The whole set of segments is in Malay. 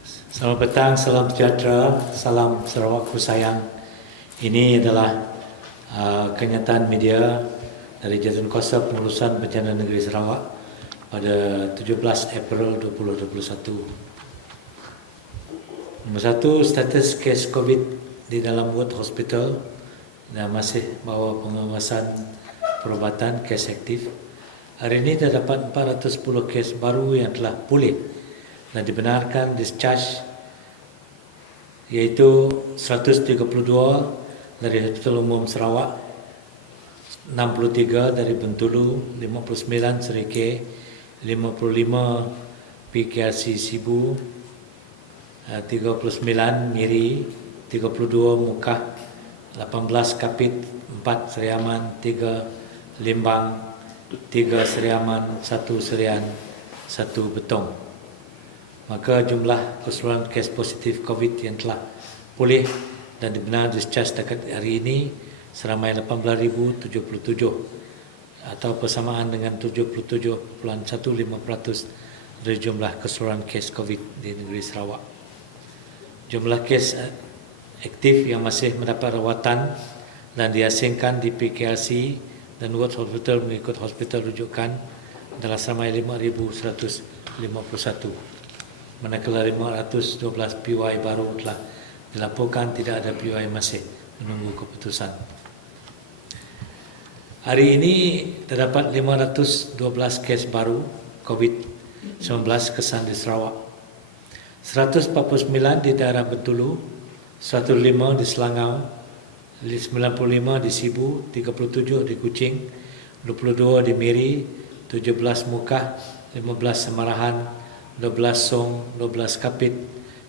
Selamat petang, salam sejahtera, salam Sarawakku sayang. Ini adalah kenyataan media dari Jaduankuasa Pengurusan Bencana Negeri Sarawak pada 17 April 2021. Nombor 1, status kes COVID di dalam ward hospital dan masih bawah pengawasan perubatan kes aktif. Hari ini terdapat 410 kes baru yang telah pulih dan dibenarkan discharge, iaitu 132 dari Hospital Umum Sarawak, 63 dari Bintulu, 59 Serikeh, 55 PKRC Sibu, 39 Miri, 32 Mukah, 18 Kapit, 4 Seriaman, 3 Limbang, 3 Seriaman, 1 Serian, 1 Betong. Maka jumlah keseluruhan kes positif COVID yang telah pulih dan dibenarkan discharge setakat hari ini seramai 18,077 atau persamaan dengan 77.15% dari jumlah keseluruhan kes COVID di negeri Sarawak. Jumlah kes aktif yang masih mendapat rawatan dan diasingkan di PKRC dan ward hospital mengikut hospital rujukan adalah seramai 5,151. Manakala 512 PY baru telah dilaporkan, tidak ada PY masih menunggu keputusan. Hari ini terdapat 512 kes baru COVID-19 kesan di Sarawak. 149 di daerah Bintulu, 105 di Selangau, 95 di Sibu, 37 di Kuching, 22 di Miri, 17 Mukah, 15 Semarahan, 12 Song, 12 Kapit,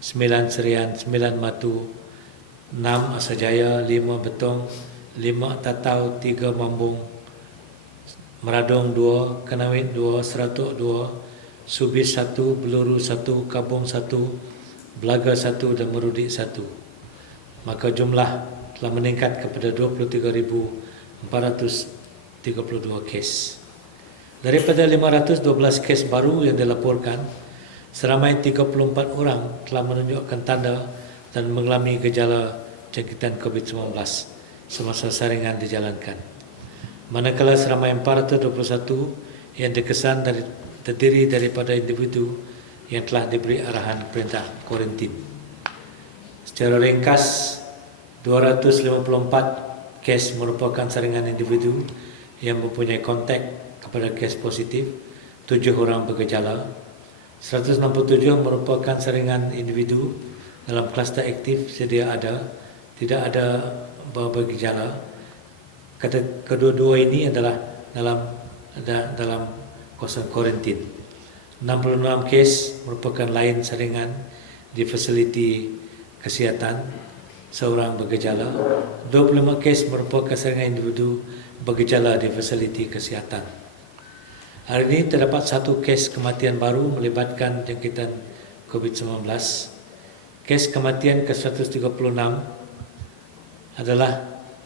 9 Serian, 9 Matu, 6 Asajaya, 5 Betong, 5 Tatau, 3 Mambung, Meradong 2, Kanawit 2, Seratuk 2, Subis 1, Beluru 1, Kabung 1, Belaga 1 dan Merudik 1. Maka jumlah telah meningkat kepada 23,432 kes. Daripada 512 kes baru yang dilaporkan, seramai 34 orang telah menunjukkan tanda dan mengalami gejala jangkitan COVID-19 semasa saringan dijalankan. Manakala seramai 421 yang dikesan terdiri daripada individu yang telah diberi arahan perintah kuarantin. Secara ringkas, 254 kes merupakan saringan individu yang mempunyai kontak kepada kes positif, 7 orang bergejala. 167 merupakan saringan individu dalam kluster aktif sedia ada, tidak ada bergejala. Kedua-dua ini adalah dalam kawasan kuarantin. 66 kes merupakan lain saringan di fasiliti kesihatan, seorang bergejala. 25 kes merupakan saringan individu bergejala di fasiliti kesihatan. Hari ini terdapat 1 kes kematian baru melibatkan jangkitan COVID-19. Kes kematian ke-136 adalah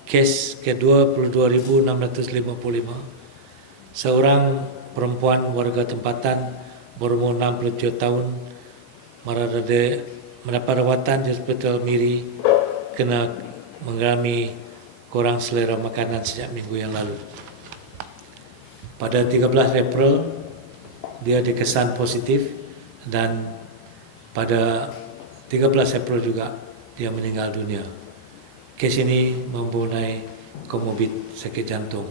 kes ke-22,655. Seorang perempuan warga tempatan berumur 67 tahun mendapat rawatan di Hospital Miri kena mengalami kurang selera makanan sejak minggu yang lalu. Pada 13 April, dia dikesan positif dan pada 13 April juga dia meninggal dunia. Kes ini mempunyai komorbid sakit jantung.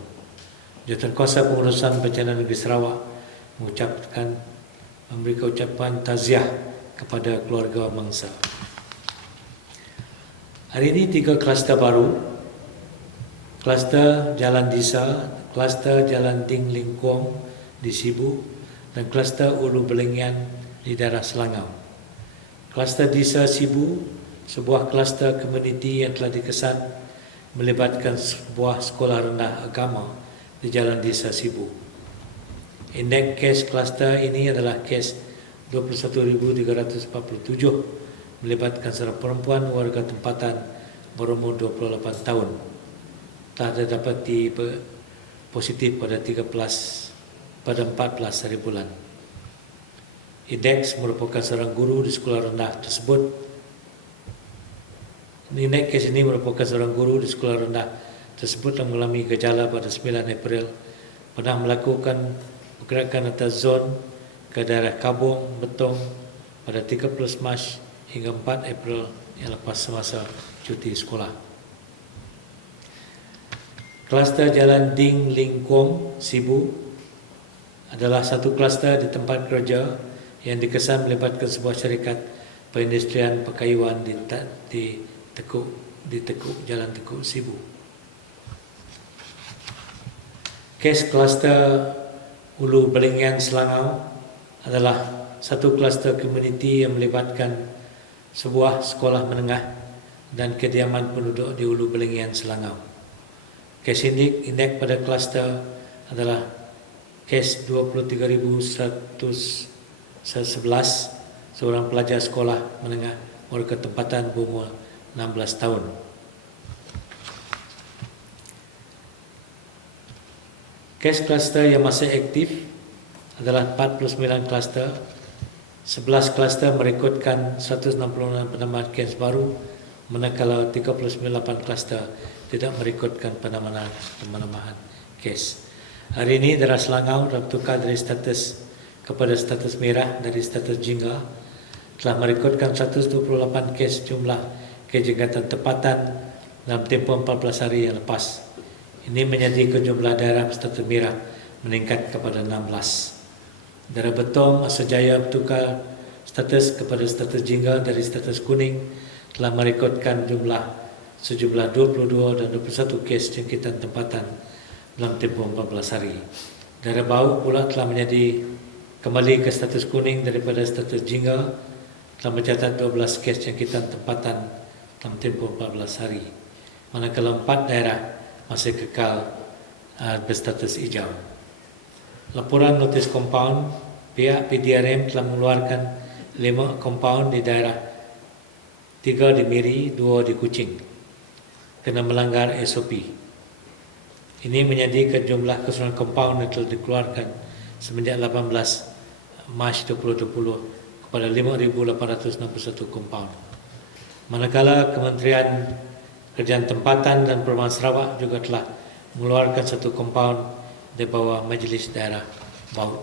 Jaduankuasa Pengurusan Bencana Negeri Sarawak memberikan ucapan taziah kepada keluarga mangsa. Hari ini 3 kluster baru. Kluster Jalan Disa, kluster Jalan Ding Lingkuang di Sibu dan kluster Ulu Belengian di daerah Selangau. Kluster Disa Sibu, sebuah kluster komuniti yang telah dikesan melibatkan sebuah sekolah rendah agama di Jalan Disa Sibu. Indeks kes kluster ini adalah kes 21,347 melibatkan seorang perempuan warga tempatan berumur 28 tahun. Telah didapati positif pada 14 hari bulan. Indeks merupakan seorang guru di sekolah rendah tersebut. Indeks kes ini merupakan seorang guru di sekolah rendah tersebut yang mengalami gejala pada 9 April, pernah melakukan pergerakan atas zon ke daerah Kabung, Betong pada 13 Mac hingga 4 April yang lepas semasa cuti sekolah. Kluster Jalan Ding Ling Kuong, Sibu adalah satu kluster di tempat kerja yang dikesan melibatkan sebuah syarikat perindustrian perkayuan di Tekuk Jalan Tekuk, Sibu. Kes kluster Ulu Belingian Selangau adalah satu kluster komuniti yang melibatkan sebuah sekolah menengah dan kediaman penduduk di Ulu Belingian Selangau. Kes indeks pada kluster adalah kes 23,111, seorang pelajar sekolah menengah berketempatan berumur 16 tahun. Kes kluster yang masih aktif adalah 49 kluster. 11 kluster merekodkan 166 penambahan kes baru, manakala 39 kluster tidak merekodkan penambahan kes. Hari ini daerah Selangau telah bertukar dari status kepada status merah dari status jingga, telah merekodkan 128 kes jumlah kejangatan tempatan dalam tempoh 14 hari yang lepas. Ini menjadikan jumlah daerah status merah meningkat kepada 16. Daerah Betong, Asojaya bertukar status kepada status jingga dari status kuning, telah merekodkan sejumlah 22 dan 21 kes jangkitan tempatan dalam tempoh 14 hari. Daerah Bau pula telah menjadi kembali ke status kuning daripada status jingga, telah mencatat 12 kes jangkitan tempatan dalam tempoh 14 hari. Manakala 4 daerah masih kekal berstatus hijau. Laporan notis kompaun, pihak PDRM telah mengeluarkan 5 kompaun di daerah, 3 di Miri, 2 di Kuching, kena melanggar SOP. Ini menjadikan jumlah keseluruhan kompaun yang telah dikeluarkan semenjak 18 Mac 2020 kepada 5,861 kompaun. Manakala Kementerian Kerjaan Tempatan dan Perumahan Sarawak juga telah mengeluarkan satu kompaun di bawah Majlis Daerah Bau.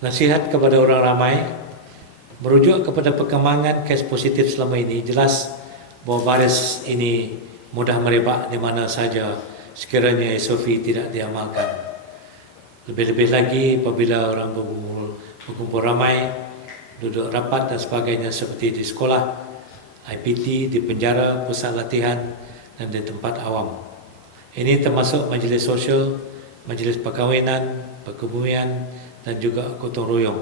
Nasihat kepada orang ramai, merujuk kepada perkembangan kes positif selama ini, jelas bahawa virus ini mudah merebak di mana saja sekiranya SOP tidak diamalkan. Lebih-lebih lagi apabila orang berkumpul ramai, duduk rapat dan sebagainya seperti di sekolah, IPT, di penjara, pusat latihan dan di tempat awam. Ini termasuk majlis sosial, majlis perkahwinan, perkebumian dan juga gotong royong.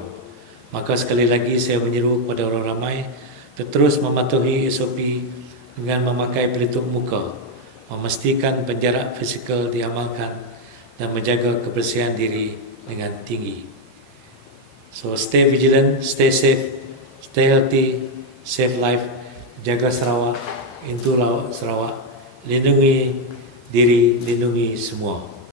Maka sekali lagi saya menyeru kepada orang ramai terus mematuhi SOP dengan memakai pelitup muka, memastikan penjarak fizikal diamalkan dan menjaga kebersihan diri dengan tinggi. So stay vigilant, stay safe, stay healthy, save life, jaga Sarawak, into Sarawak, lindungi diri, lindungi semua.